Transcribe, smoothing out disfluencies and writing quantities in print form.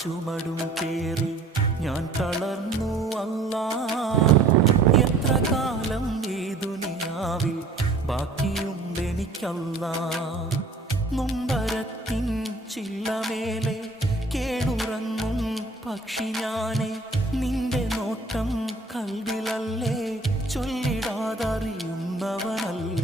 ചുമടും പേറി ഞാൻ തളർന്നു അല്ലാ. എത്ര കാലം ഈ ദുനിയാവിൽ ബാക്കിയുണ്ടെനിക്കല്ലാ. നൊമ്പരത്തിൻ ചില്ലമേലെ കേടുറങ്ങും പക്ഷി ഞാനെ, നിന്റെ നോട്ടം കൽവിലല്ലേ ചൊല്ലിടാതറിയുന്നവനല്ല.